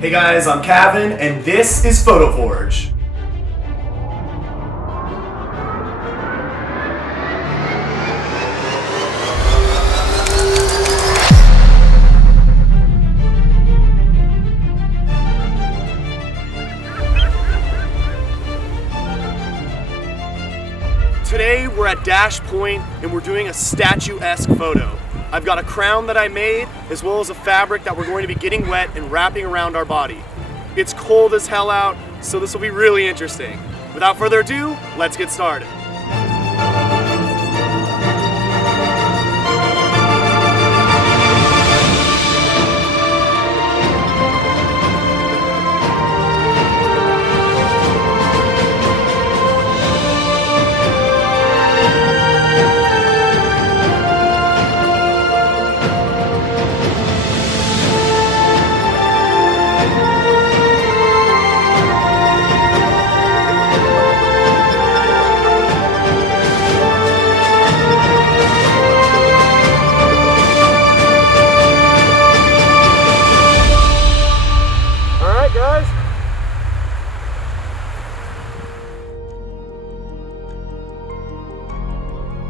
Hey guys, I'm Kavan, and this is PhotoForge. Today we're at Dash Point and we're doing a statu-esk photo. I've got a crown that I made as well as a fabric that we're going to be getting wet and wrapping around our body. It's cold as hell out, so this will be really interesting. Without further ado, let's get started.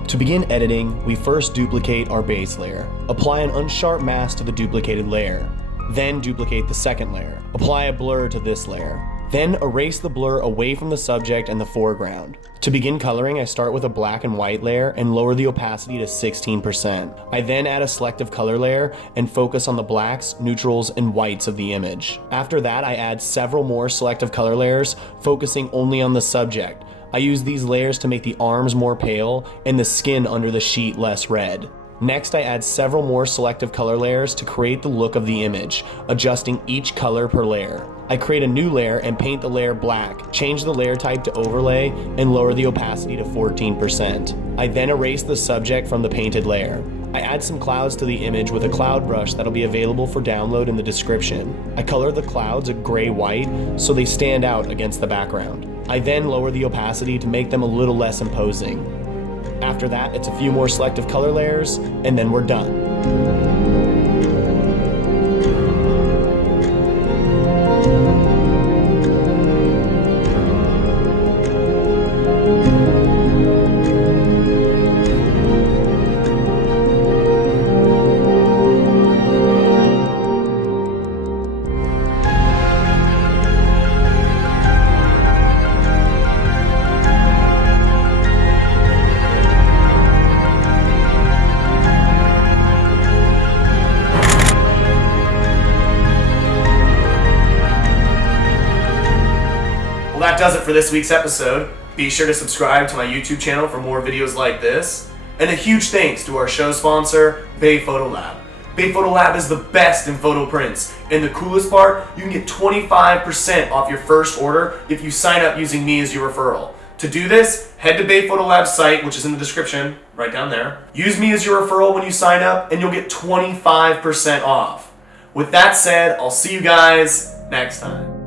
To begin editing, we first duplicate our base layer. Apply an unsharp mask to the duplicated layer. Then duplicate the second layer. Apply a blur to this layer. Then erase the blur away from the subject and the foreground. To begin coloring, I start with a black and white layer and lower the opacity to 16%. I then add a selective color layer and focus on the blacks, neutrals, and whites of the image. After that, I add several more selective color layers, focusing only on the subject. I use these layers to make the arms more pale and the skin under the sheet less red. Next, I add several more selective color layers to create the look of the image, adjusting each color per layer. I create a new layer and paint the layer black, change the layer type to overlay, and lower the opacity to 14%. I then erase the subject from the painted layer. I add some clouds to the image with a cloud brush that'll be available for download in the description. I color the clouds a gray-white so they stand out against the background. I then lower the opacity to make them a little less imposing. After that, it's a few more selective color layers, and then we're done. Well, that does it for this week's episode. Be sure to subscribe to my YouTube channel for more videos like this. And a huge thanks to our show sponsor, BayPhoto Lab. BayPhoto Lab is the best in photo prints. And the coolest part, you can get 25% off your first order if you sign up using me as your referral. To do this, head to BayPhoto Lab's site, which is in the description, right down there. Use me as your referral when you sign up, and you'll get 25% off. With that said, I'll see you guys next time.